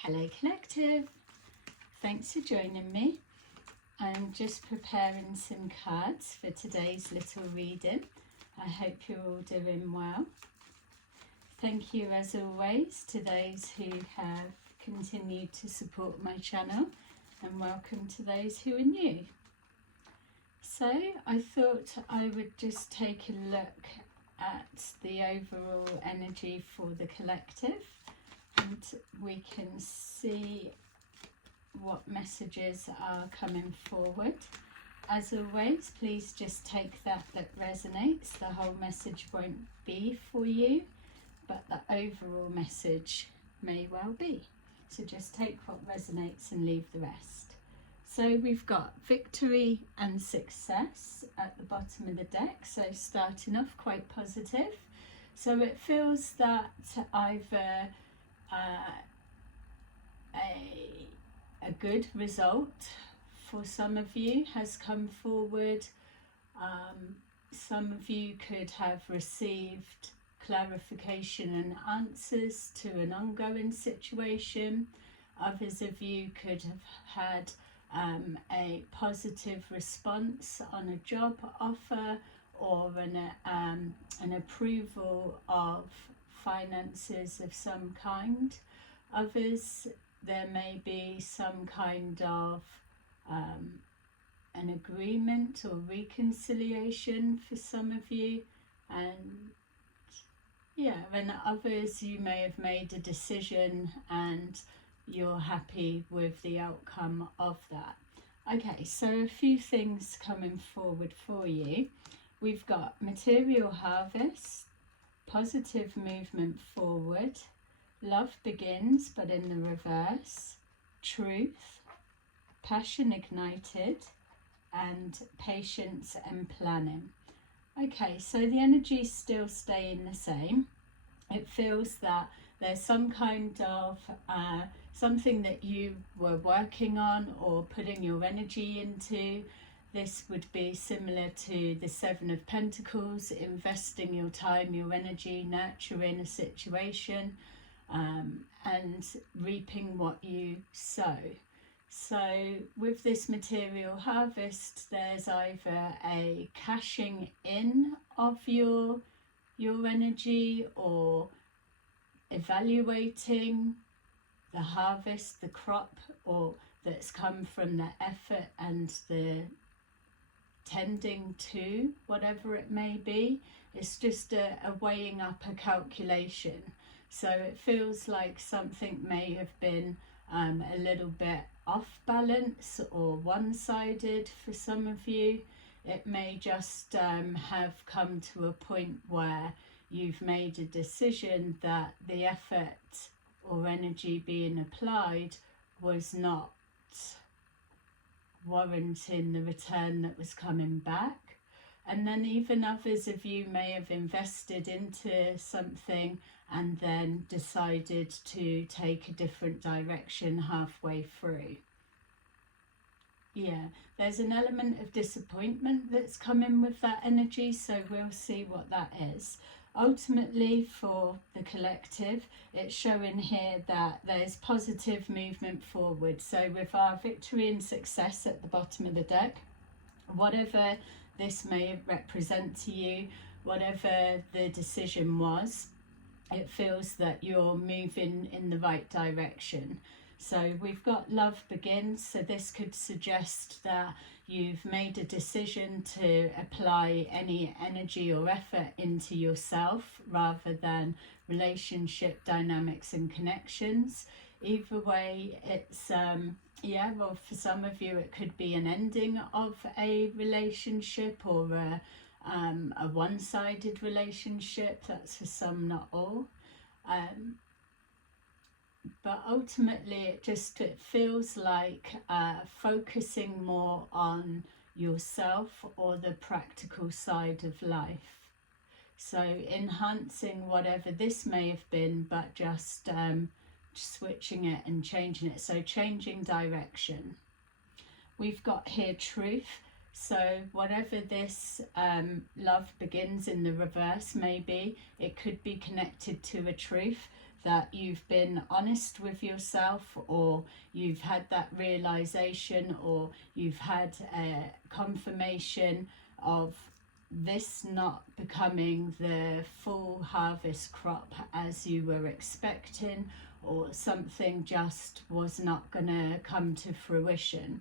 Hello Collective, thanks for joining me. I'm just preparing some cards for today's little reading. I hope you're all doing well. Thank you as always to those who have continued to support my channel, and welcome to those who are new. So I thought I would just take a look at the overall energy for the collective, and we can see what messages are coming forward. As always, please just take that resonates. The whole message won't be for you, but the overall message may well be. So just take what resonates and leave the rest. So we've got victory and success at the bottom of the deck. So starting off quite positive. So it feels that either a good result for some of you has come forward. Some of you could have received clarification and answers to an ongoing situation. Others of you could have had a positive response on a job offer, or an approval of finances of some kind. Others, there may be some kind of an agreement or reconciliation for some of you, and others, you may have made a decision and you're happy with the outcome of that. Okay, so a few things coming forward for you. We've got material harvest, positive movement forward, love begins but in the reverse, truth, passion ignited, and patience and planning. Okay, so the energy is still staying the same. It feels that there's some kind of something that you were working on or putting your energy into. This would be similar to the Seven of Pentacles, investing your time, your energy, nurturing a situation, and reaping what you sow. So with this material harvest, there's either a cashing in of your energy, or evaluating the harvest, the crop, or that's come from the effort and the tending to whatever it may be. It's just a weighing up, a calculation. So it feels like something may have been a little bit off balance or one-sided for some of you. It may just have come to a point where you've made a decision that the effort or energy being applied was not warranting the return that was coming back. And then even others of you may have invested into something and then decided to take a different direction halfway through. Yeah, there's an element of disappointment that's coming with that energy, so we'll see what that is. Ultimately, for the collective, it's showing here that there's positive movement forward. So with our victory and success at the bottom of the deck, whatever this may represent to you, whatever the decision was, it feels that you're moving in the right direction. So we've got love begins, so this could suggest that you've made a decision to apply any energy or effort into yourself rather than relationship dynamics and connections. Either way, it's well, for some of you it could be an ending of a relationship, or a one-sided relationship. That's for some, not all. But ultimately it feels like focusing more on yourself or the practical side of life. So enhancing whatever this may have been, but just switching it and changing it. So changing direction. We've got here truth. So whatever this love begins in the reverse may be, it could be connected to a truth that you've been honest with yourself, or you've had that realization, or you've had a confirmation of this not becoming the full harvest crop as you were expecting, or something just was not going to come to fruition.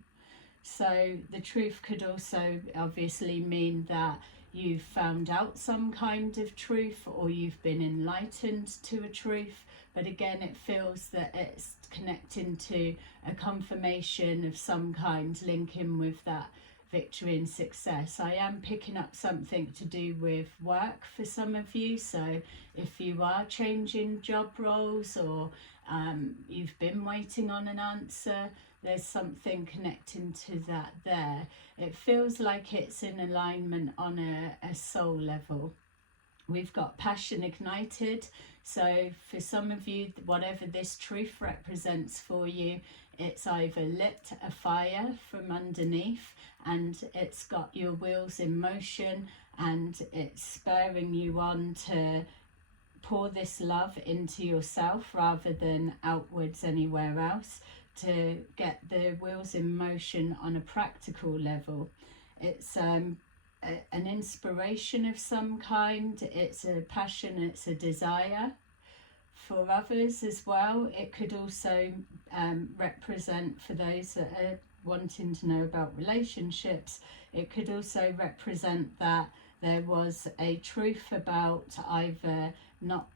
So the truth could also obviously mean that you've found out some kind of truth, or you've been enlightened to a truth. But again, it feels that it's connecting to a confirmation of some kind, linking with that victory and success. I am picking up something to do with work for some of you. So if you are changing job roles, or you've been waiting on an answer, there's something connecting to that there. It feels like it's in alignment on a soul level. We've got passion ignited. So for some of you, whatever this truth represents for you, it's either lit a fire from underneath, and it's got your wheels in motion, and it's spurring you on to pour this love into yourself rather than outwards anywhere else, to get the wheels in motion on a practical level. It's an inspiration of some kind, it's a passion, it's a desire. For others as well, it could also represent, for those that are wanting to know about relationships, it could also represent that there was a truth about either not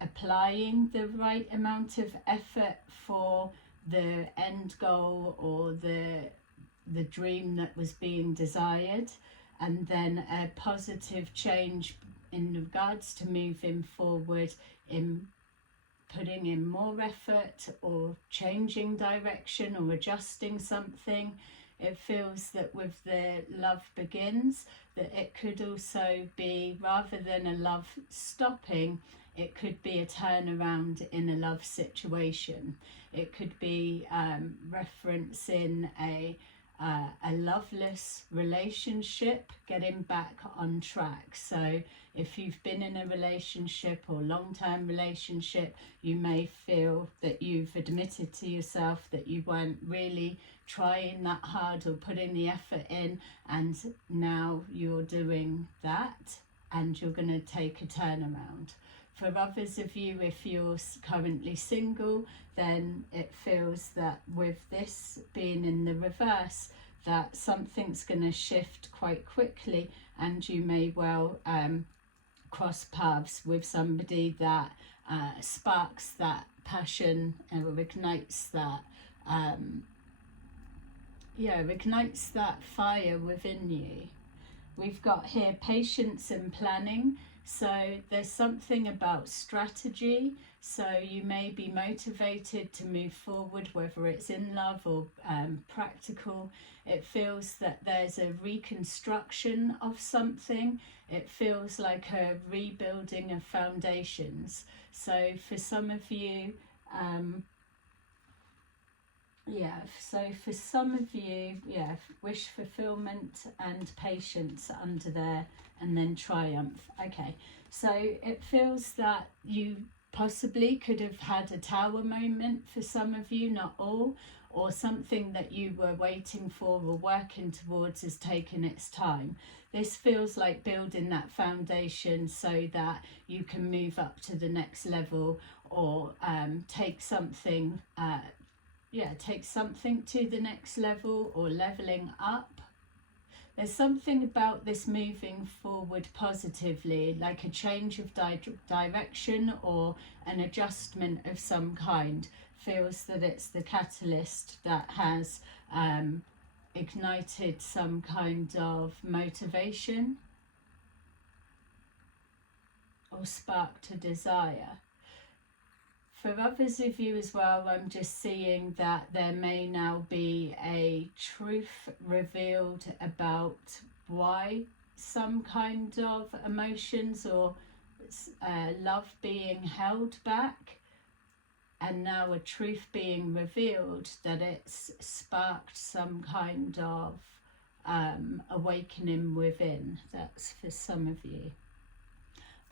applying the right amount of effort for the end goal or the dream that was being desired, and then a positive change in regards to moving forward, in putting in more effort or changing direction or adjusting something. It feels that with the love begins, that it could also be, rather than a love stopping, it could be a turnaround in a love situation. It could be referencing a loveless relationship getting back on track. So if you've been in a relationship or long-term relationship, you may feel that you've admitted to yourself that you weren't really trying that hard or putting the effort in, and now you're doing that and you're going to take a turnaround. For others of you, if you're currently single, then it feels that with this being in the reverse, that something's going to shift quite quickly, and you may well cross paths with somebody that sparks that passion or ignites that ignites that fire within you. We've got here patience and planning. So there's something about strategy. So you may be motivated to move forward, whether it's in love or practical. It feels that there's a reconstruction of something. It feels like a rebuilding of foundations. So for some of you, wish fulfillment and patience under there, and then triumph. Okay, so it feels that you possibly could have had a tower moment for some of you, not all, or something that you were waiting for or working towards has taken its time. This feels like building that foundation so that you can move up to the next level, or take something to the next level, or leveling up. There's something about this moving forward positively, like a change of direction or an adjustment of some kind. Feels that it's the catalyst that has ignited some kind of motivation or sparked a desire. For others of you as well, I'm just seeing that there may now be a truth revealed about why some kind of emotions or love being held back, and now a truth being revealed that it's sparked some kind of awakening within. That's for some of you.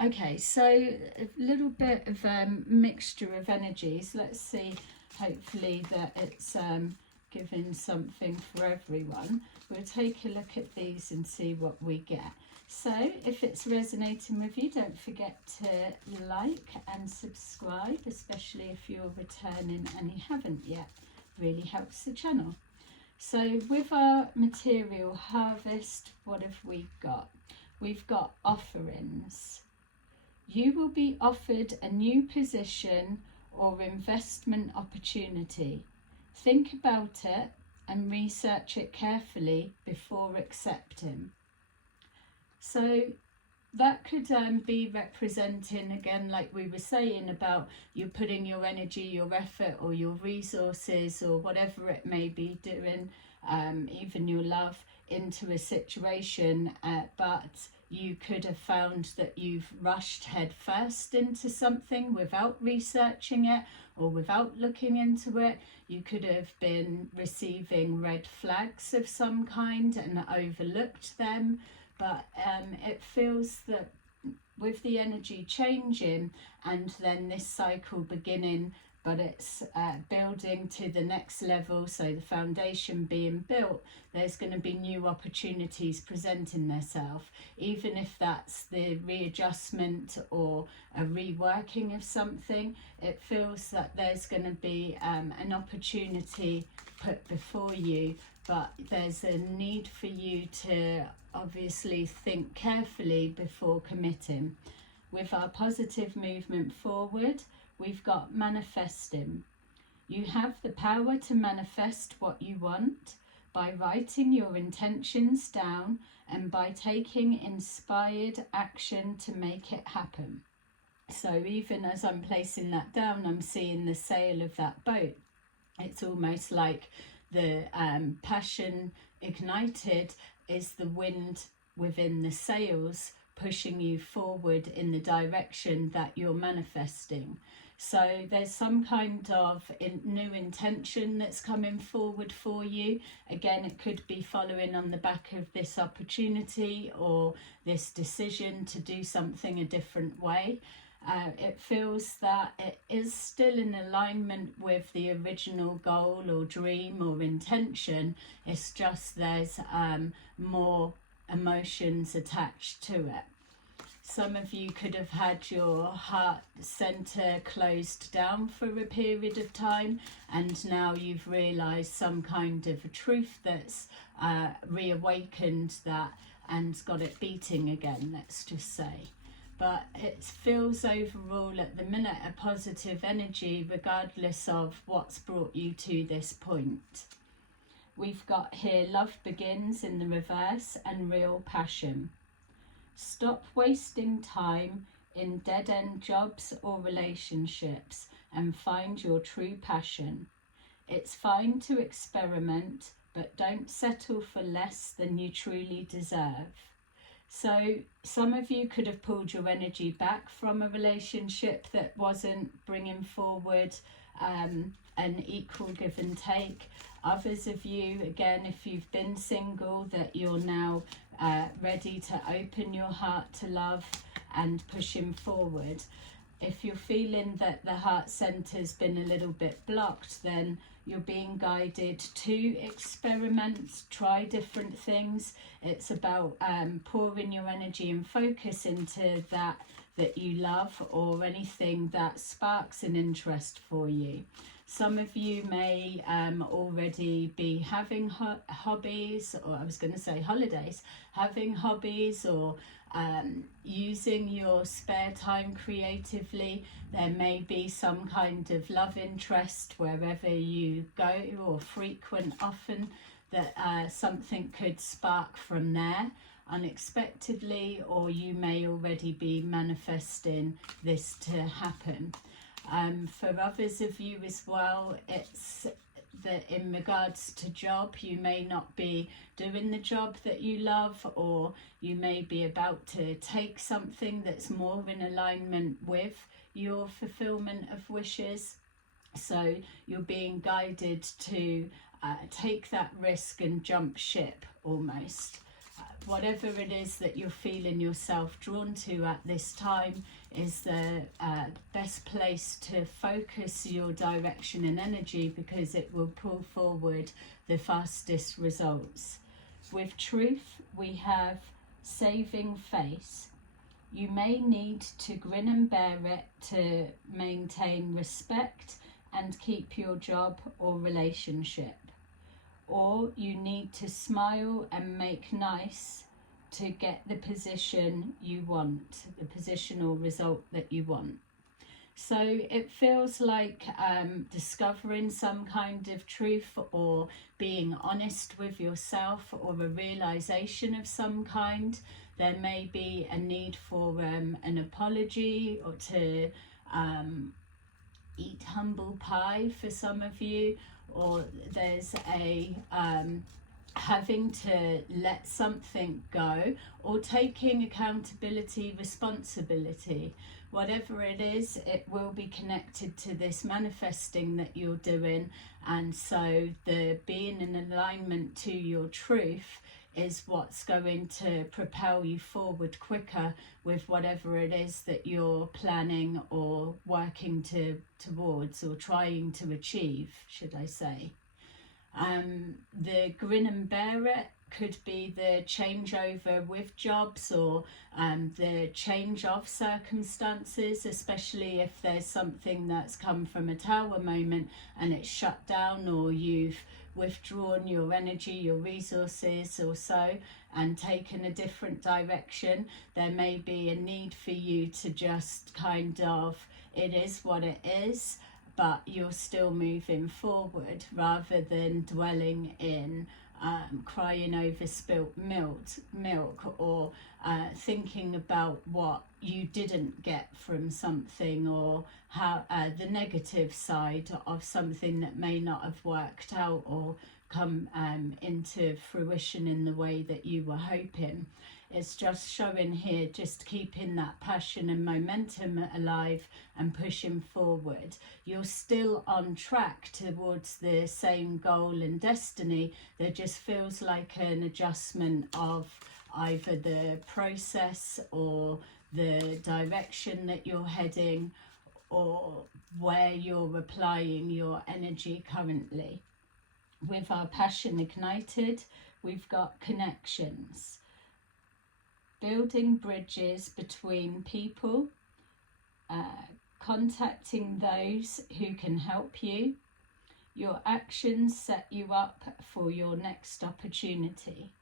Okay, so a little bit of mixture of energies. Let's see, hopefully that it's giving something for everyone. We'll take a look at these and see what we get. So if it's resonating with you, don't forget to like and subscribe, especially if you're returning and you haven't yet. Really helps the channel. So with our material harvest, what have we got? We've got offerings. You will be offered a new position or investment opportunity. Think about it and research it carefully before accepting. So that could be representing, again, like we were saying, about you putting your energy, your effort or your resources or whatever it may be doing, even your love, into a situation, but you could have found that you've rushed head first into something without researching it or without looking into it. You could have been receiving red flags of some kind and overlooked them. But it feels that with the energy changing and then this cycle beginning, but it's building to the next level, so the foundation being built, there's going to be new opportunities presenting themselves, even if that's the readjustment or a reworking of something. It feels that there's going to be an opportunity put before you, but there's a need for you to obviously think carefully before committing. With our positive movement forward, we've got manifesting. You have the power to manifest what you want by writing your intentions down and by taking inspired action to make it happen. So even as I'm placing that down, I'm seeing the sail of that boat. It's almost like the passion ignited is the wind within the sails, pushing you forward in the direction that you're manifesting. So there's some kind of new intention that's coming forward for you. Again, it could be following on the back of this opportunity or this decision to do something a different way. It feels that it is still in alignment with the original goal or dream or intention. It's just there's more emotions attached to it. Some of you could have had your heart center closed down for a period of time, and now you've realized some kind of a truth that's reawakened that and got it beating again, let's just say. But it feels overall at the minute a positive energy regardless of what's brought you to this point. We've got here love begins in the reverse and real passion. Stop wasting time in dead-end jobs or relationships and find your true passion. It's fine to experiment, but don't settle for less than you truly deserve. So some of you could have pulled your energy back from a relationship that wasn't bringing forward an equal give and take. Others of you, again, if you've been single, that you're now ready to open your heart to love and pushing forward. If you're feeling that the heart center's been a little bit blocked, then you're being guided to experiment, try different things. It's about pouring your energy and focus into that you love or anything that sparks an interest for you. Some of you may already be having hobbies, or I was going to say holidays, having hobbies or using your spare time creatively. There may be some kind of love interest wherever you go or frequent often, that something could spark from there unexpectedly, or you may already be manifesting this to happen. For others of you as well, it's that in regards to job, you may not be doing the job that you love, or you may be about to take something that's more in alignment with your fulfillment of wishes. So you're being guided to take that risk and jump ship almost. whatever it is that you're feeling yourself drawn to at this time is the best place to focus your direction and energy, because it will pull forward the fastest results. With truth, we have saving face. You may need to grin and bear it to maintain respect and keep your job or relationship. Or you need to smile and make nice to get the position you want, the position or result that you want. So it feels like discovering some kind of truth, or being honest with yourself, or a realization of some kind. There may be a need for an apology, or to eat humble pie for some of you, or there's a having to let something go, or taking accountability, responsibility. Whatever it is, it will be connected to this manifesting that you're doing. And so the being in alignment to your truth is what's going to propel you forward quicker with whatever it is that you're planning or working towards, or trying to achieve, should I say. The grin and bear it could be the changeover with jobs, or the change of circumstances, especially if there's something that's come from a tower moment and it's shut down, or you've withdrawn your energy, your resources or so, and taken a different direction. There may be a need for you to just kind of, it is what it is, but you're still moving forward, rather than dwelling in crying over spilt milk, or thinking about what you didn't get from something, or how the negative side of something that may not have worked out or come into fruition in the way that you were hoping. It's just showing here, just keeping that passion and momentum alive and pushing forward. You're still on track towards the same goal and destiny. There just feels like an adjustment of either the process or the direction that you're heading, or where you're applying your energy currently. With our passion ignited, we've got connections. Building bridges between people, contacting those who can help you. Your actions set you up for your next opportunity.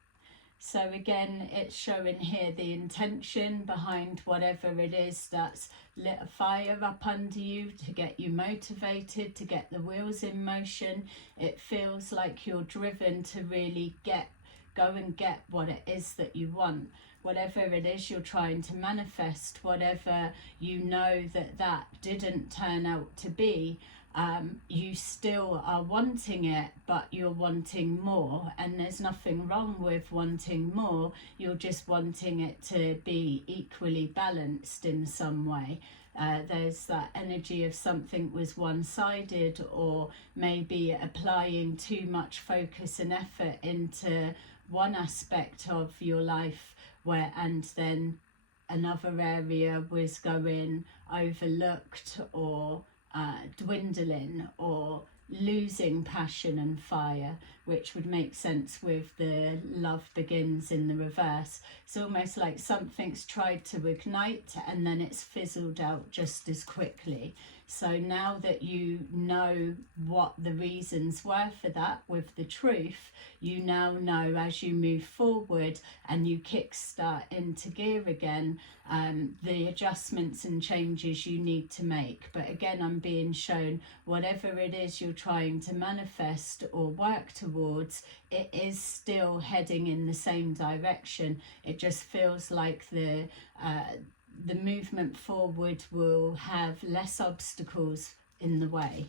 So again, it's showing here the intention behind whatever it is that's lit a fire up under you to get you motivated, to get the wheels in motion. It feels like you're driven to really go and get what it is that you want. Whatever it is you're trying to manifest, whatever you know that didn't turn out to be, you still are wanting it, but you're wanting more. And there's nothing wrong with wanting more. You're just wanting it to be equally balanced in some way. There's that energy of something was one-sided, or maybe applying too much focus and effort into one aspect of your life, and then another area was going overlooked, or dwindling, or losing passion and fire, which would make sense with the love begins in the reverse. It's almost like something's tried to ignite and then it's fizzled out just as quickly. So now that you know what the reasons were for that with the truth, you now know as you move forward and you kickstart into gear again, the adjustments and changes you need to make. But again, I'm being shown whatever it is you're trying to manifest or work towards, it is still heading in the same direction. It just feels like the movement forward will have less obstacles in the way.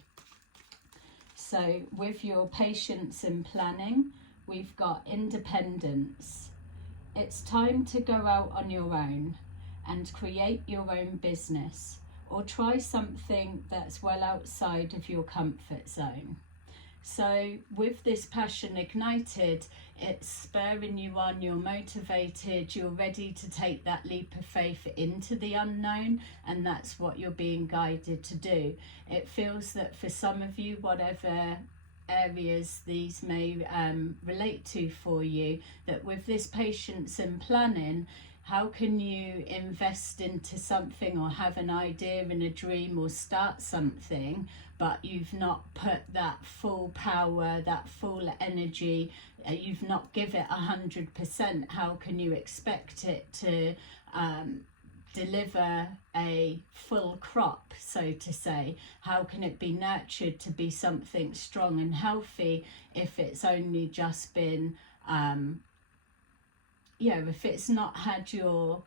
So with your patience and planning, we've got independence. It's time to go out on your own and create your own business, or try something that's well outside of your comfort zone. So with this passion ignited, it's spurring you on, you're motivated, you're ready to take that leap of faith into the unknown, and that's what you're being guided to do. It feels that for some of you, whatever areas these may relate to for you, that with this patience and planning, how can you invest into something or have an idea and a dream or start something, but you've not put that full power, that full energy, you've not give it 100%. How can you expect it to deliver a full crop, so to say? How can it be nurtured to be something strong and healthy if it's only just been if it's not had your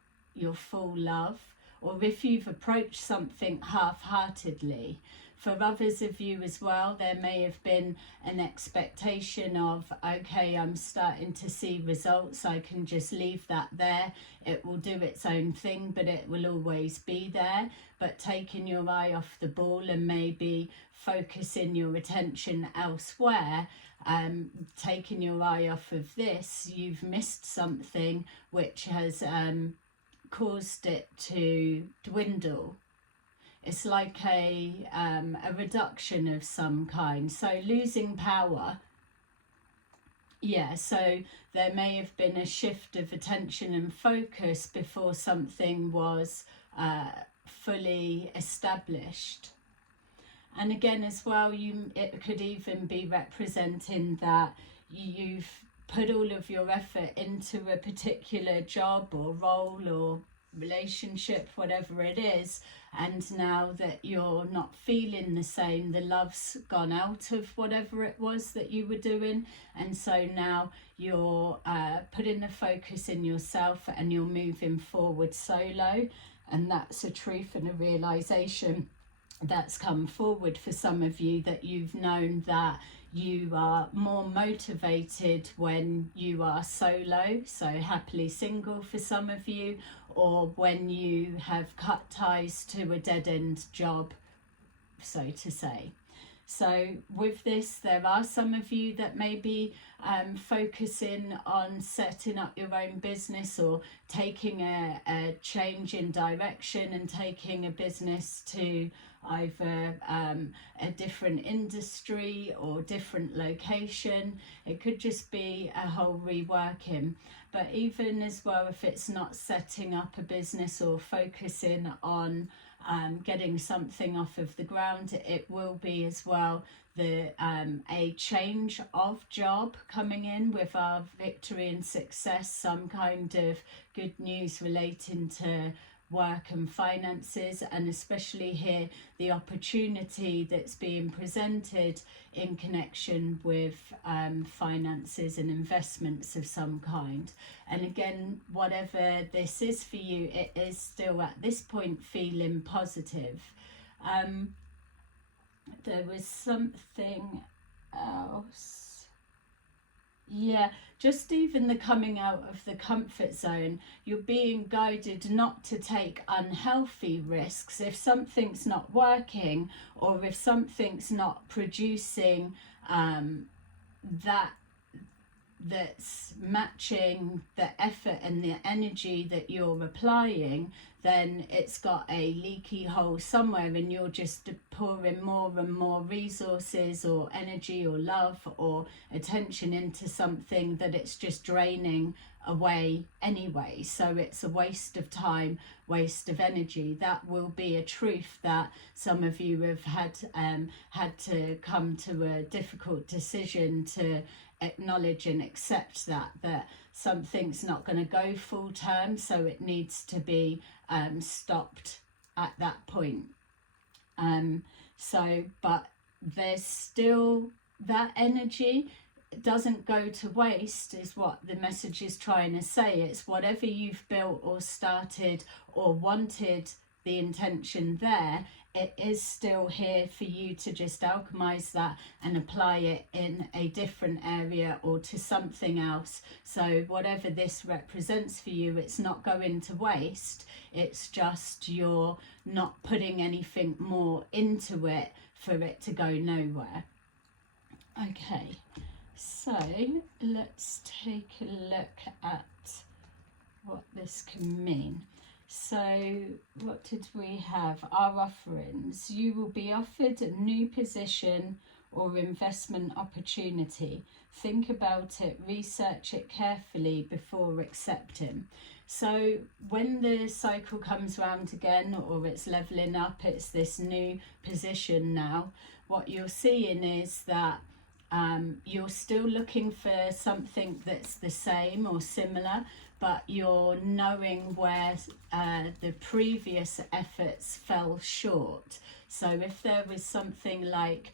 full love, or if you've approached something half-heartedly? For others of you as well, there may have been an expectation of, okay, I'm starting to see results, I can just leave that there, it will do its own thing, but it will always be there. But taking your eye off the ball and maybe focusing your attention elsewhere, taking your eye off of this, you've missed something which has caused it to dwindle. It's like a reduction of some kind, so losing power. So there may have been a shift of attention and focus before something was fully established. And again as well, it could even be representing that you've put all of your effort into a particular job or role or relationship, whatever it is, and now that you're not feeling the same, the love's gone out of whatever it was that you were doing, and so now you're putting the focus in yourself and you're moving forward solo. And that's a truth and a realization that's come forward for some of you, that you've known that you are more motivated when you are solo, so happily single for some of you, or when you have cut ties to a dead-end job, so to say. So with this, there are some of you that may be focusing on setting up your own business, or taking a change in direction and taking a business to either a different industry or different location. It could just be a whole reworking. But even as well, if it's not setting up a business or focusing on getting something off of the ground, it will be as well a change of job coming in with our victory and success, some kind of good news relating to work and finances, and especially here the opportunity that's being presented in connection with finances and investments of some kind. And again, whatever this is for you, it is still at this point feeling positive. There was something else. Just even the coming out of the comfort zone, you're being guided not to take unhealthy risks. If something's not working, or if something's not producing that's matching the effort and the energy that you're applying, then it's got a leaky hole somewhere, and you're just pouring more and more resources or energy or love or attention into something that it's just draining away anyway. So it's a waste of time, waste of energy. That will be a truth that some of you have had to come to a difficult decision to acknowledge and accept, that something's not going to go full term, so it needs to be stopped at that point. But there's still that energy. It doesn't go to waste, is what the message is trying to say. It's whatever you've built or started or wanted, the intention there, it is still here for you to just alchemize that and apply it in a different area or to something else. So whatever this represents for you, it's not going to waste. It's just you're not putting anything more into it for it to go nowhere. Okay, so let's take a look at what this can mean. So what did we have? Our offerings. You will be offered a new position or investment opportunity. Think about it, research it carefully before accepting. So when the cycle comes round again, or it's leveling up, it's this new position now, what you're seeing is that you're still looking for something that's the same or similar, but you're knowing where the previous efforts fell short. So if there was something like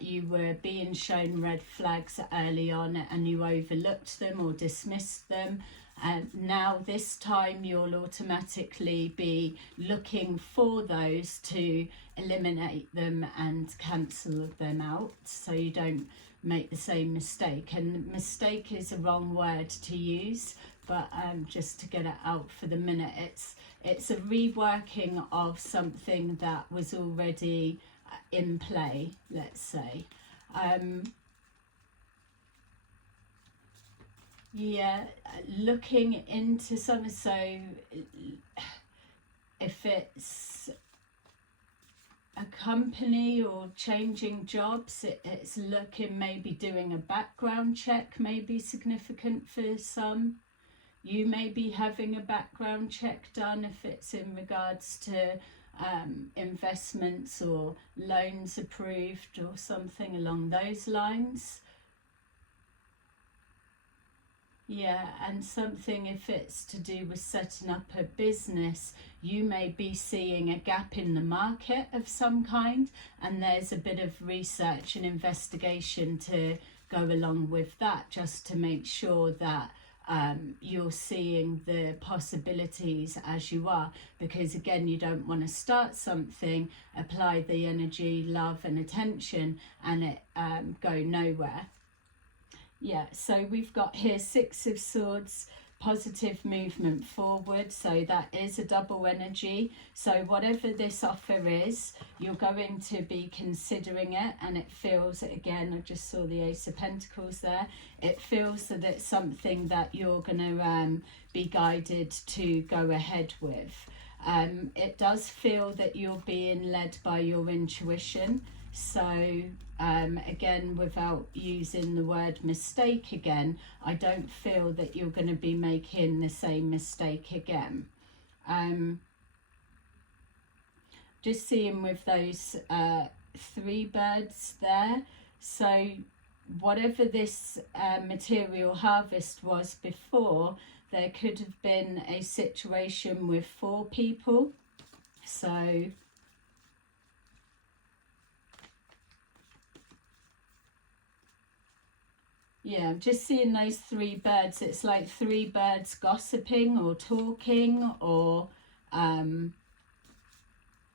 you were being shown red flags early on and you overlooked them or dismissed them, now this time you'll automatically be looking for those to eliminate them and cancel them out, so you don't make the same mistake. And mistake is a wrong word to use, but just to get it out for the minute, it's a reworking of something that was already in play, let's say. Yeah, looking into something. So if it's a company or changing jobs, it's looking, maybe doing a background check may be significant for some. You may be having a background check done if it's in regards to investments or loans approved or something along those lines. Yeah, and something, if it's to do with setting up a business, you may be seeing a gap in the market of some kind, and there's a bit of research and investigation to go along with that, just to make sure that you're seeing the possibilities as you are, because again, you don't want to start something, apply the energy, love and attention, and it go nowhere. Yeah, so we've got here 6 of Swords, positive movement forward, so that is a double energy. So whatever this offer is, you're going to be considering it, and it feels, again, I just saw the Ace of Pentacles there, it feels that it's something that you're going to be guided to go ahead with. It does feel that you're being led by your intuition. So again, without using the word mistake again, I don't feel that you're going to be making the same mistake again. Just seeing with those 3 birds there, so whatever this material harvest was before, there could have been a situation with 4 people. So yeah, I'm just seeing those 3 birds. It's like 3 birds gossiping or talking, or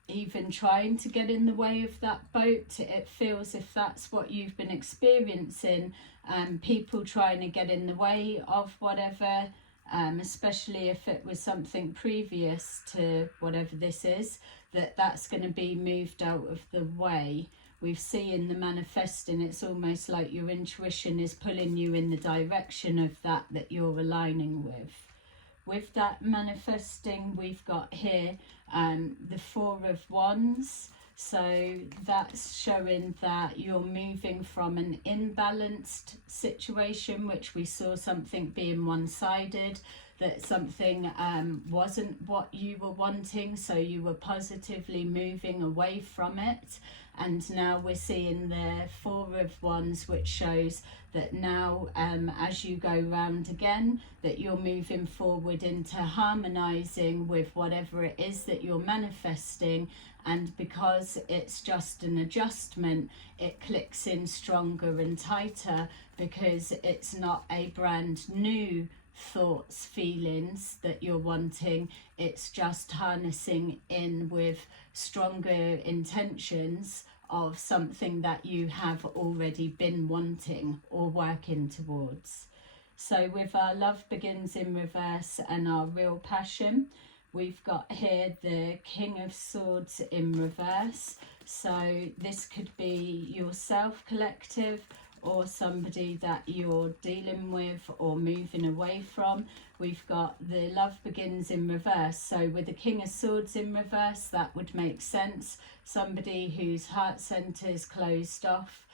even trying to get in the way of that boat. It feels, if that's what you've been experiencing, people trying to get in the way of whatever, especially if it was something previous to whatever this is, that's going to be moved out of the way. We've seen the manifesting, it's almost like your intuition is pulling you in the direction of that you're aligning with. With that manifesting, we've got here the 4 of Wands. So that's showing that you're moving from an imbalanced situation, which we saw something being one-sided, that something wasn't what you were wanting, so you were positively moving away from it. And now we're seeing the 4 of Wands, which shows that now as you go round again, that you're moving forward into harmonizing with whatever it is that you're manifesting. And because it's just an adjustment, it clicks in stronger and tighter, because it's not a brand new thoughts, feelings that you're wanting. It's just harnessing in with stronger intentions of something that you have already been wanting or working towards. So with our love begins in reverse and our real passion, we've got here the King of Swords in reverse. So this could be yourself, collective, or somebody that you're dealing with or moving away from. We've got the love begins in reverse. So with the King of Swords in reverse, that would make sense. Somebody whose heart centre is closed off,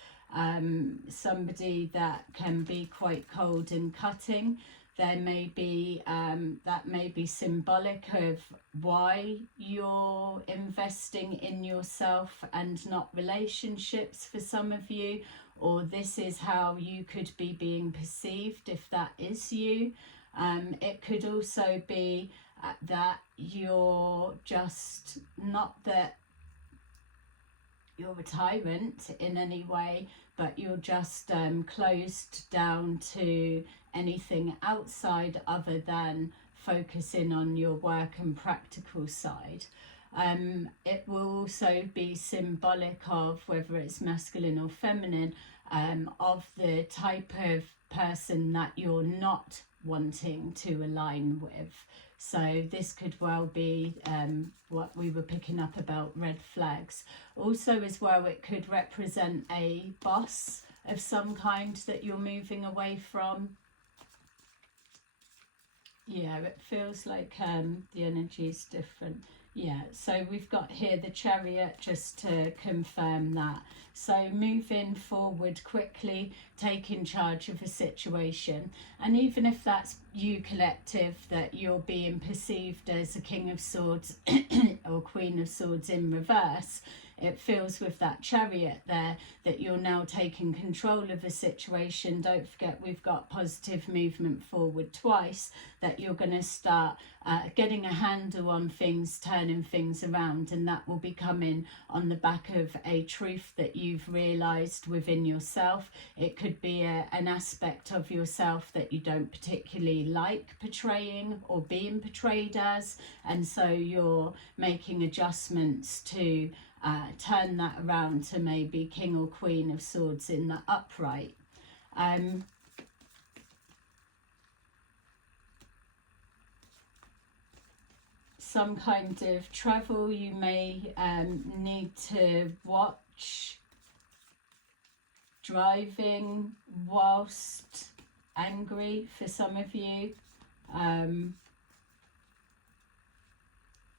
somebody that can be quite cold and cutting. There may be that may be symbolic of why you're investing in yourself and not relationships for some of you, or this is how you could be being perceived if that is you. It could also be that you're just not that you're a tyrant in any way, but you're just closed down to anything outside other than focusing on your work and practical side. It will also be symbolic of, whether it's masculine or feminine, of the type of person that you're not wanting to align with. So this could well be what we were picking up about red flags. Also as well, it could represent a boss of some kind that you're moving away from. Yeah, it feels like the energy is different. Yeah, so we've got here the Chariot, just to confirm that. So moving forward quickly, taking charge of a situation. And even if that's you collective, that you're being perceived as a King of Swords or Queen of Swords in reverse, it feels with that Chariot there that you're now taking control of a situation. Don't forget, we've got positive movement forward twice, that you're going to start getting a handle on things, turning things around, and that will be coming on the back of a truth that you've realized within yourself. It could be an aspect of yourself that you don't particularly like portraying or being portrayed as, and so you're making adjustments to turn that around to maybe King or Queen of Swords in the upright. Some kind of travel you may need to watch. Driving whilst angry for some of you.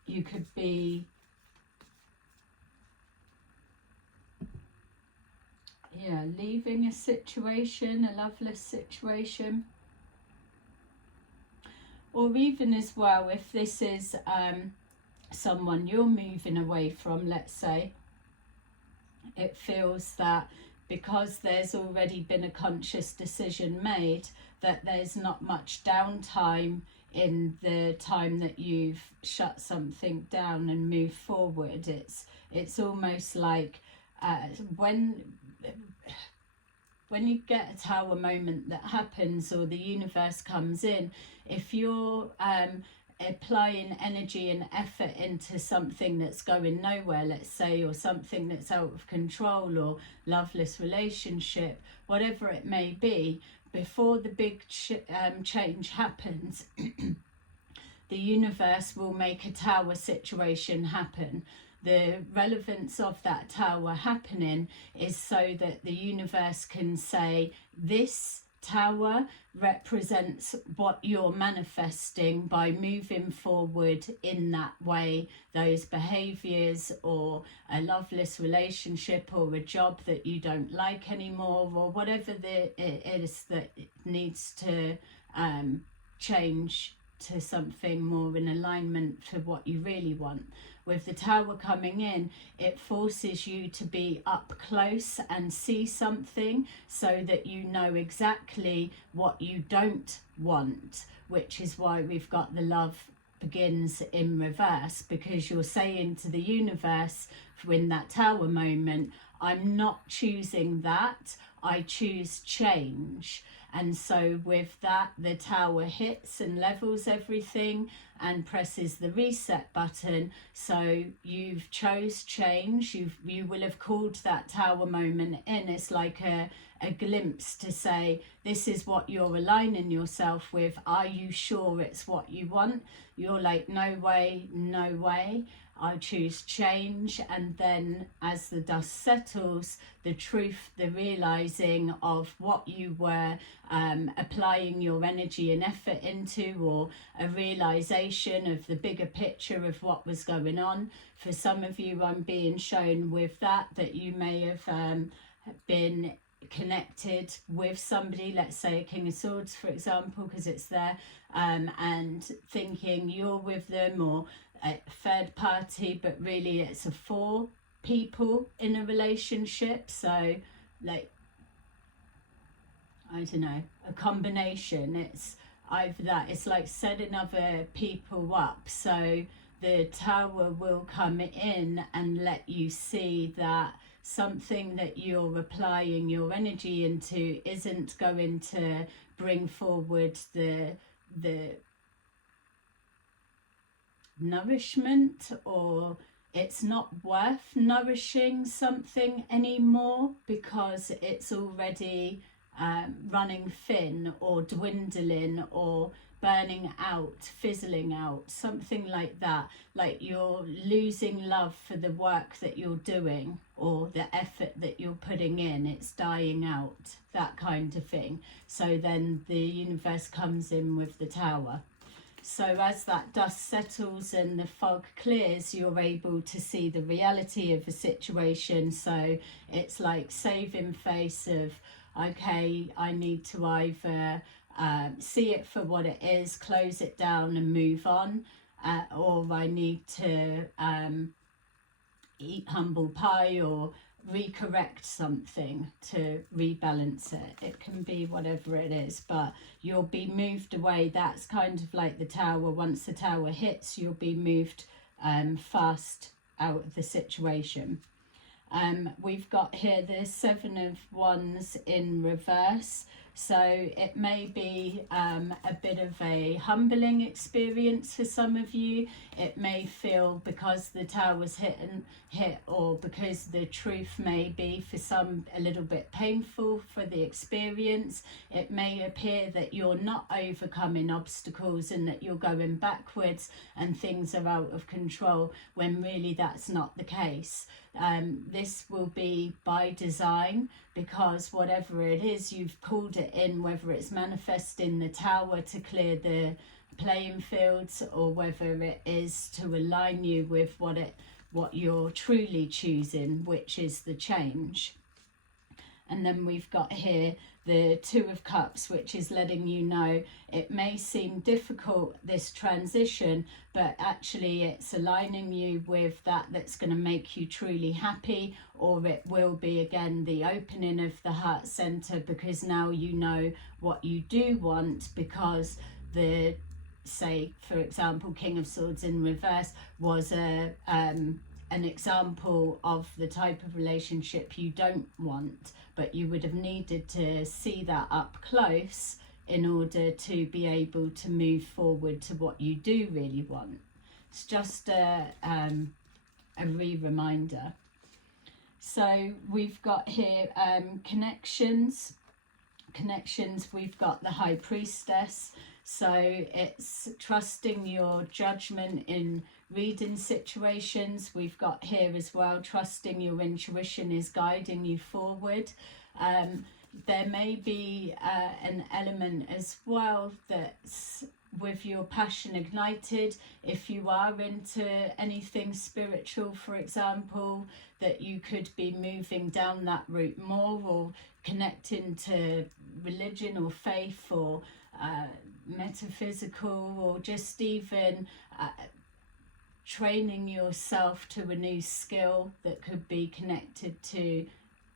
You could be leaving a situation, a loveless situation. Or even as well, if this is someone you're moving away from, let's say, it feels that because there's already been a conscious decision made, that there's not much downtime in the time that you've shut something down and moved forward. It's almost like when you get a tower moment that happens, or the universe comes in, if you're applying energy and effort into something that's going nowhere, let's say, or something that's out of control, or loveless relationship, whatever it may be, before the big change happens, the universe will make a tower situation happen. The relevance of that tower happening is so that the universe can say, this tower represents what you're manifesting by moving forward in that way, those behaviors, or a loveless relationship, or a job that you don't like anymore, or whatever it is that it needs to change to something more in alignment for what you really want. With the tower coming in, it forces you to be up close and see something, so that you know exactly what you don't want, which is why we've got the love begins in reverse, because you're saying to the universe in that tower moment, I'm not choosing that, I choose change. And so with that, the tower hits and levels everything and presses the reset button. So you've chose change. You will have called that tower moment in. It's like a glimpse to say, this is what you're aligning yourself with. Are you sure it's what you want? You're like, no way, no way. I choose change. And then as the dust settles, the truth, the realization realizing of what you were applying your energy and effort into, or a realization of the bigger picture of what was going on. For some of you, I'm being shown with that you may have been connected with somebody, let's say a King of Swords for example, because it's there, and thinking you're with them, or a third party, but really it's a 4 people in a relationship. So like, I don't know, a combination. It's either that, it's like setting other people up. So the Tower will come in and let you see that something that you're applying your energy into isn't going to bring forward the nourishment, or it's not worth nourishing something anymore because it's already running thin or dwindling or burning out, fizzling out, something like that. Like you're losing love for the work that you're doing or the effort that you're putting in. It's dying out, that kind of thing. So then the universe comes in with the Tower. So as that dust settles and the fog clears, you're able to see the reality of the situation. So it's like saving face of, okay, I need to either see it for what it is, close it down and move on, or I need to eat humble pie or recorrect something to rebalance it. It can be whatever it is, but you'll be moved away. That's kind of like the Tower. Once the Tower hits, you'll be moved fast out of the situation. We've got here the 7 of Wands in reverse. So it may be a bit of a humbling experience for some of you. It may feel, because the Tower's hit, or because the truth may be for some a little bit painful for the experience. It may appear that you're not overcoming obstacles and that you're going backwards and things are out of control, when really that's not the case. This will be by design, because whatever it is, you've pulled it in, whether it's manifesting the Tower to clear the playing fields, or whether it is to align you with what you're truly choosing, which is the change. And then we've got here the 2 of Cups, which is letting you know it may seem difficult, this transition, but actually it's aligning you with that's going to make you truly happy, or it will be again the opening of the heart center, because now you know what you do want, because the, say for example, King of Swords in reverse was an example of the type of relationship you don't want, but you would have needed to see that up close in order to be able to move forward to what you do really want. It's just a reminder. So we've got here connections. We've got the High Priestess. So it's trusting your judgment in reading situations. We've got here as well, trusting your intuition is guiding you forward. There may be an element as well that's with your passion ignited. If you are into anything spiritual, for example, that you could be moving down that route more, or connecting to religion or faith, or metaphysical, or just even training yourself to a new skill that could be connected to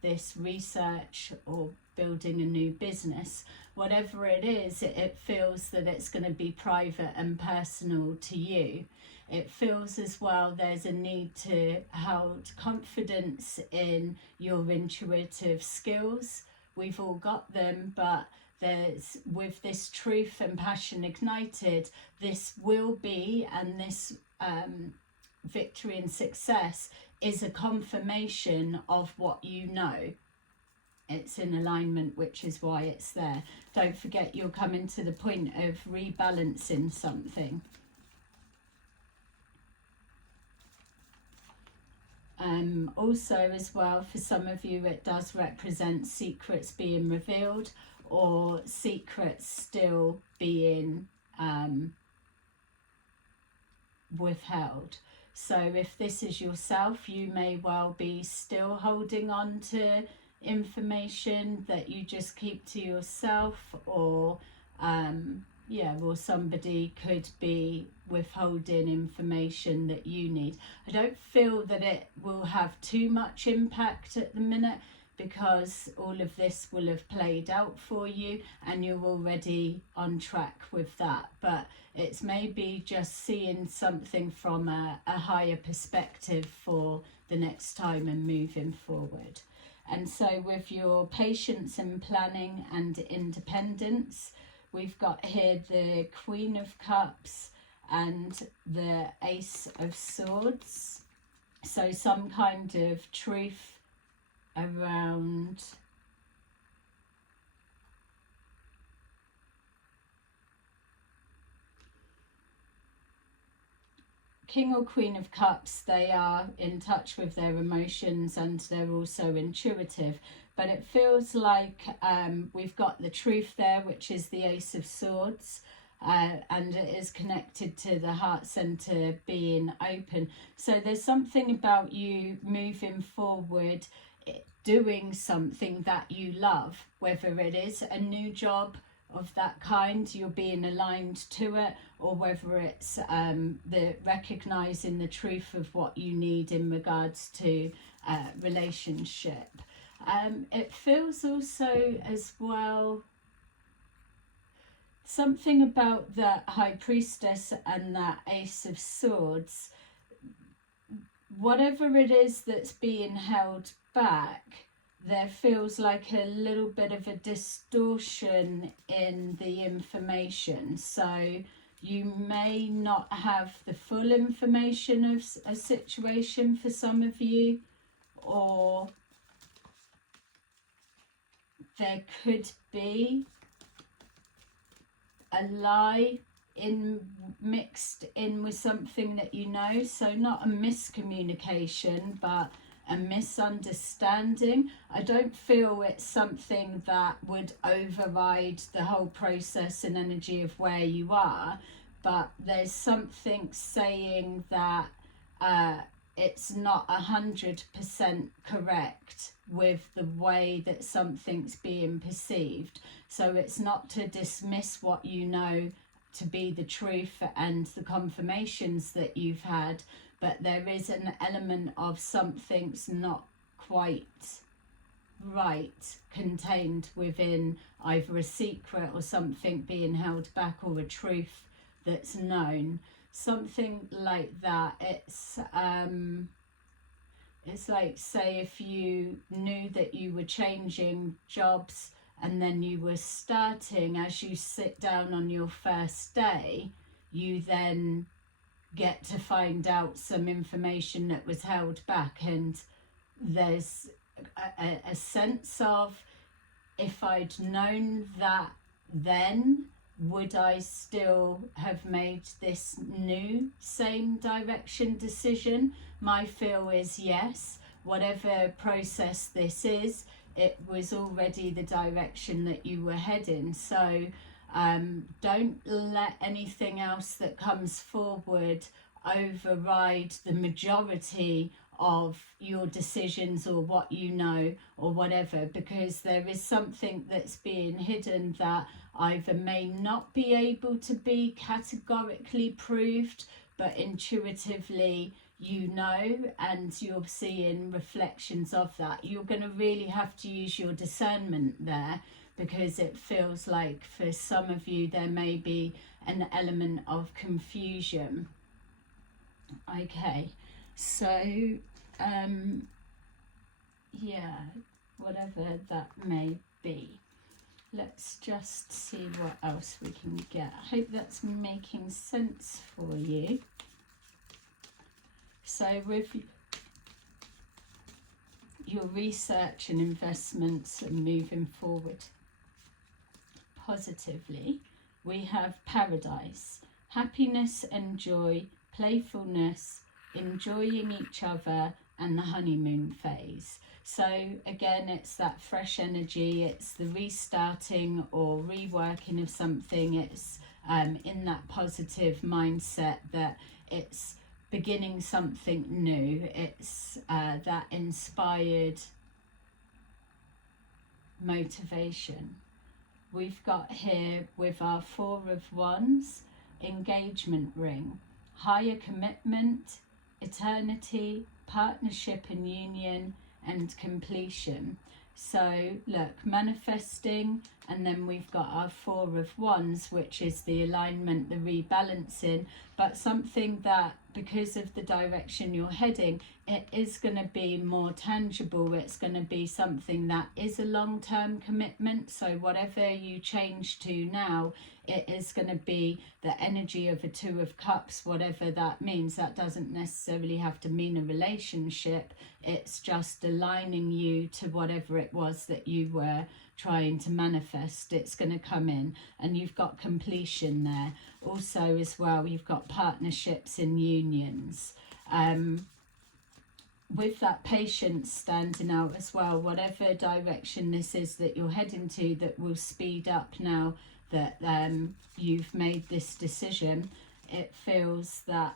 this research or building a new business. Whatever it is, it feels that it's going to be private and personal to you. It feels as well there's a need to hold confidence in your intuitive skills. We've all got them, but there's, with this truth and passion ignited, this will be, and this victory and success is a confirmation of what you know. It's in alignment, which is why it's there. Don't forget, you're coming to the point of rebalancing something. Also as well, for some of you, it does represent secrets being revealed or secrets still being withheld. So if this is yourself, you may well be still holding on to information that you just keep to yourself, or or somebody could be withholding information that you need. I don't feel that it will have too much impact at the minute, because all of this will have played out for you and you're already on track with that. But it's maybe just seeing something from a higher perspective for the next time and moving forward. And so with your patience and planning and independence, we've got here the Queen of Cups and the Ace of Swords. So some kind of truth around King or Queen of Cups. They are in touch with their emotions and they're also intuitive, but it feels like we've got the truth there, which is the Ace of Swords, and it is connected to the heart center being open. So there's something about you moving forward, doing something that you love, whether it is a new job of that kind, you're being aligned to it, or whether it's the recognizing the truth of what you need in regards to relationship. It feels also as well something about the High Priestess and that Ace of Swords. Whatever it is that's being held back, there feels like a little bit of a distortion in the information. So you may not have the full information of a situation for some of you, or there could be a lie mixed in with something that you know. So not a miscommunication, but a misunderstanding. I don't feel it's something that would override the whole process and energy of where you are, but there's something saying that it's not 100% correct with the way that something's being perceived. So it's not to dismiss what you know to be the truth and the confirmations that you've had, but there is an element of something's not quite right contained within either a secret or something being held back, or a truth that's known, something like that. It's like, say, if you knew that you were changing jobs and then you were starting, as you sit down on your first day, you then get to find out some information that was held back, and there's a sense of, if I'd known that then, would I still have made this new same direction decision? My feel is yes. Whatever process this is, it was already the direction that you were heading. So don't let anything else that comes forward override the majority of your decisions, or what you know, or whatever, because there is something that's being hidden that either may not be able to be categorically proved, but intuitively you know, and you're seeing reflections of that. You're going to really have to use your discernment there, because it feels like for some of you there may be an element of confusion. Okay, so whatever that may be, let's just see what else we can get. I hope that's making sense for you. So with your research and investments and moving forward positively, we have paradise, happiness and joy, playfulness, enjoying each other, and the honeymoon phase. So again, it's that fresh energy, it's the restarting or reworking of something, it's in that positive mindset that it's beginning something new, it's that inspired motivation. We've got here with our Four of Wands, engagement ring, higher commitment, eternity, partnership and union, and completion. So look, manifesting, and then we've got our Four of Wands, which is the alignment, the rebalancing, but something that, because of the direction you're heading, it is going to be more tangible. It's going to be something that is a long-term commitment. So whatever you change to now, it is going to be the energy of a Two of Cups, whatever that means. That doesn't necessarily have to mean a relationship. It's just aligning you to whatever it was that you were trying to manifest. It's going to come in, and you've got completion there. Also as well, you've got partnerships and unions. With that patience standing out as well, whatever direction this is that you're heading to, that will speed up now that you've made this decision. It feels that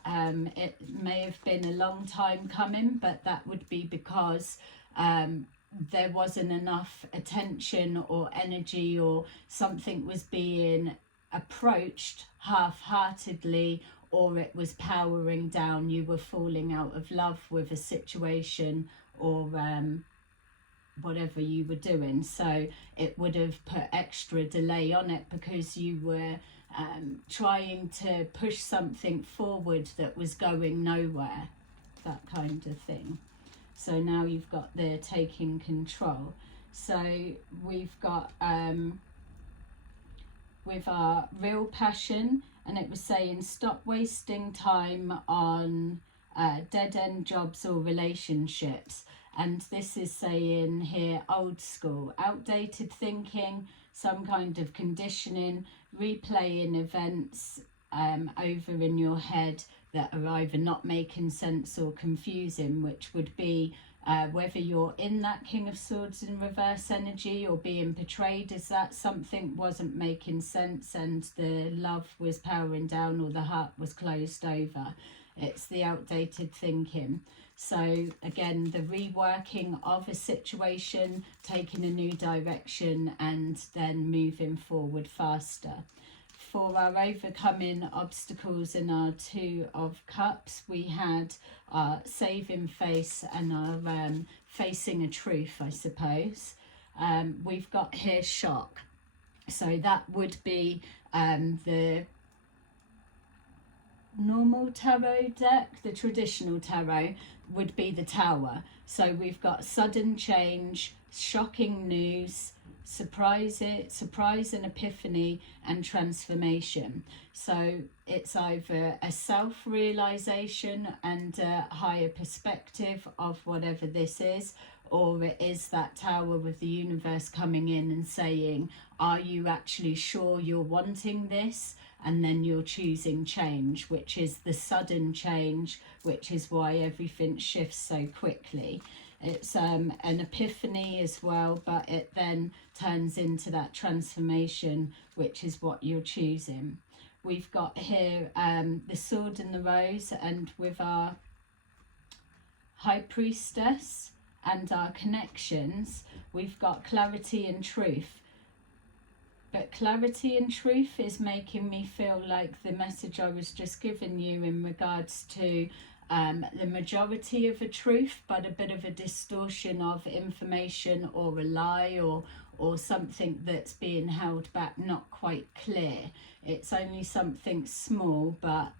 it may have been a long time coming, but that would be because there wasn't enough attention or energy, or something was being approached half-heartedly, or it was powering down. You were falling out of love with a situation, or whatever you were doing. So it would have put extra delay on it because you were trying to push something forward that was going nowhere, that kind of thing. So now you've got the taking control. So we've got with our real passion, and it was saying stop wasting time on dead-end jobs or relationships. And this is saying here old school, outdated thinking, some kind of conditioning, replaying events over in your head that are either not making sense or confusing, which would be whether you're in that King of Swords in reverse energy or being portrayed as that something wasn't making sense and the love was powering down or the heart was closed over. It's the outdated thinking. So again, the reworking of a situation, taking a new direction and then moving forward faster. For our overcoming obstacles in our Two of Cups, we had our saving face and our facing a truth, I suppose. We've got here shock. So that would be the normal tarot deck. The traditional tarot would be the Tower. So we've got sudden change, shocking news, surprise and epiphany, and transformation. So it's either a self-realization and a higher perspective of whatever this is, or it is that Tower with the universe coming in and saying, are you actually sure you're wanting this? And then you're choosing change, which is the sudden change, which is why everything shifts so quickly. It's an epiphany as well, but it then turns into that transformation, which is what you're choosing. We've got here the Sword and the Rose, and with our High Priestess and our connections, we've got clarity and truth. But clarity and truth is making me feel like the message I was just giving you in regards to the majority of a truth, but a bit of a distortion of information, or a lie, or something that's being held back, not quite clear. It's only something small, but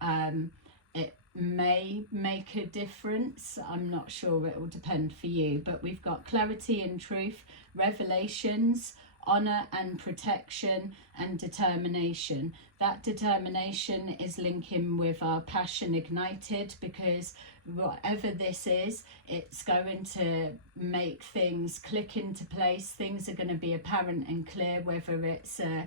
it may make a difference. I'm not sure, it will depend for you. But we've got clarity and truth, revelations, honor and protection, and determination. That determination is linking with our passion ignited, because whatever this is, it's going to make things click into place. Things are going to be apparent and clear, whether it's a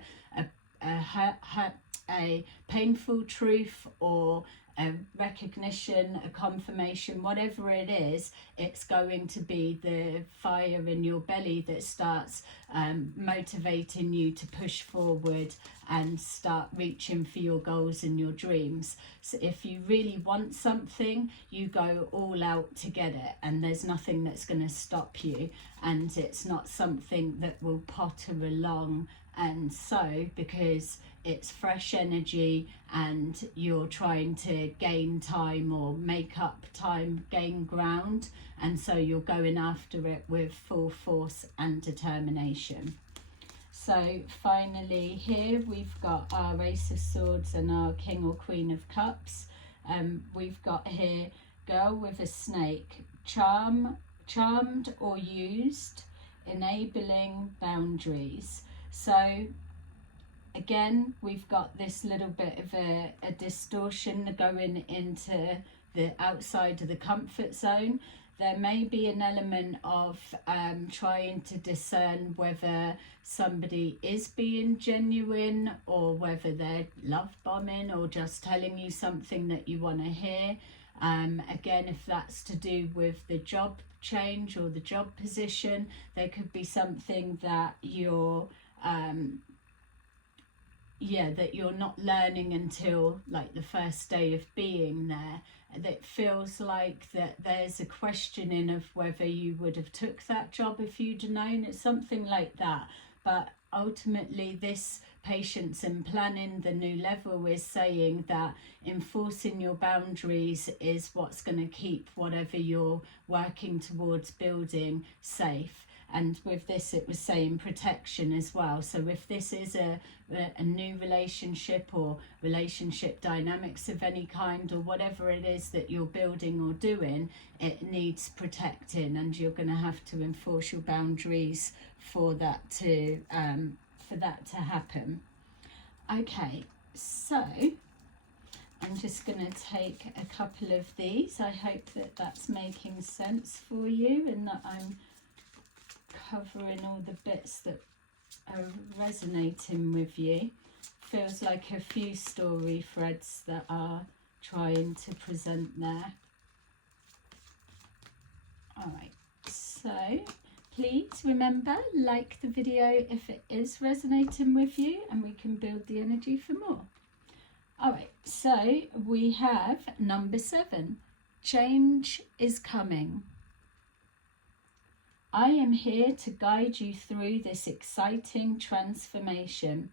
painful truth or a recognition, a confirmation, whatever it is, it's going to be the fire in your belly that starts motivating you to push forward and start reaching for your goals and your dreams. So if you really want something, you go all out to get it, and there's nothing that's going to stop you, and it's not something that will potter along and so, because it's fresh energy and you're trying to gain time or make up time, gain ground, and so you're going after it with full force and determination. So finally here we've got our Ace of Swords and our King or Queen of Cups. We've got here girl with a snake, charmed or used, enabling boundaries. So again, we've got this little bit of a distortion going into the outside of the comfort zone. There may be an element of trying to discern whether somebody is being genuine or whether they're love bombing or just telling you something that you want to hear. Again, if that's to do with the job change or the job position, there could be something that you're that you're not learning until like the first day of being there. That feels like that there's a questioning of whether you would have took that job if you'd known. It's something like that. But ultimately this patience and planning the new level is saying that enforcing your boundaries is what's going to keep whatever you're working towards building safe. And with this it was saying protection as well. So if this is a new relationship or relationship dynamics of any kind, or whatever it is that you're building or doing, it needs protecting, and you're going to have to enforce your boundaries for that to happen. Okay, so I'm just going to take a couple of these. I hope that that's making sense for you and that I'm covering all the bits that are resonating with you. Feels like a few story threads that are trying to present there. Alright, so please remember, like the video if it is resonating with you, and we can build the energy for more. Alright, so we have number 7. Change is coming. I am here to guide you through this exciting transformation.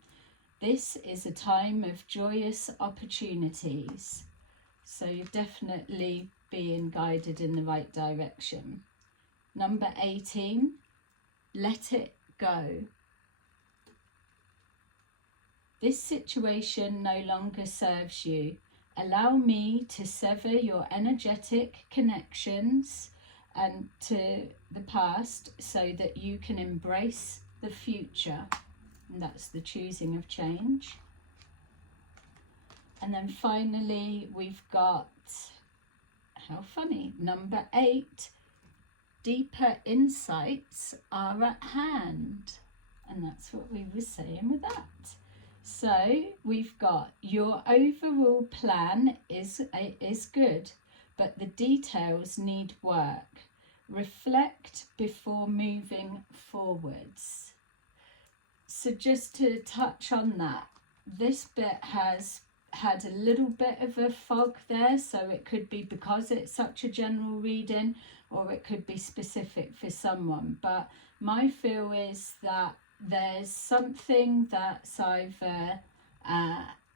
This is a time of joyous opportunities. So you're definitely being guided in the right direction. Number 18, let it go. This situation no longer serves you. Allow me to sever your energetic connections and to the past so that you can embrace the future. And that's the choosing of change. And then finally we've got, how funny, number 8, deeper insights are at hand. And that's what we were saying with that. So we've got your overall plan is good, but the details need work. Reflect before moving forwards. So just to touch on that, this bit has had a little bit of a fog there, so it could be because it's such a general reading, or it could be specific for someone. But my feel is that there's something that's either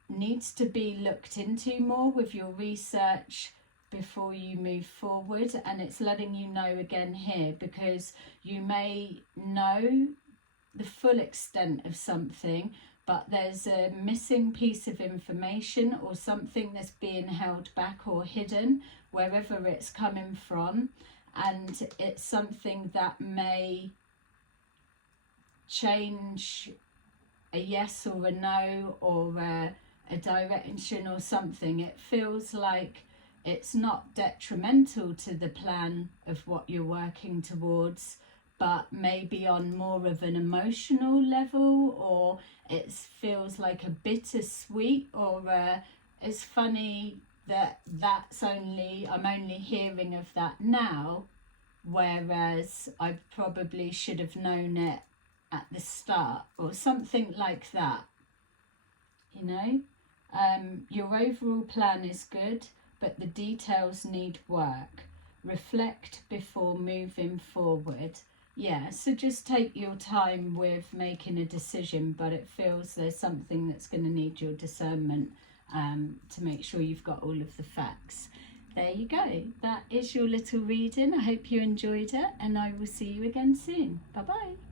needs to be looked into more with your research before you move forward, and it's letting you know again here, because you may know the full extent of something, but there's a missing piece of information or something that's being held back or hidden wherever it's coming from, and it's something that may change a yes or a no, or a direction or something. It feels like it's not detrimental to the plan of what you're working towards, but maybe on more of an emotional level, or it feels like a bittersweet, or it's funny that's only, I'm only hearing of that now, whereas I probably should have known it at the start, or something like that, you know. Your overall plan is good, but the details need work. Reflect before moving forward. Yeah, so just take your time with making a decision, but it feels there's something that's going to need your discernment to make sure you've got all of the facts. There you go. That is your little reading. I hope you enjoyed it, and I will see you again soon. Bye bye.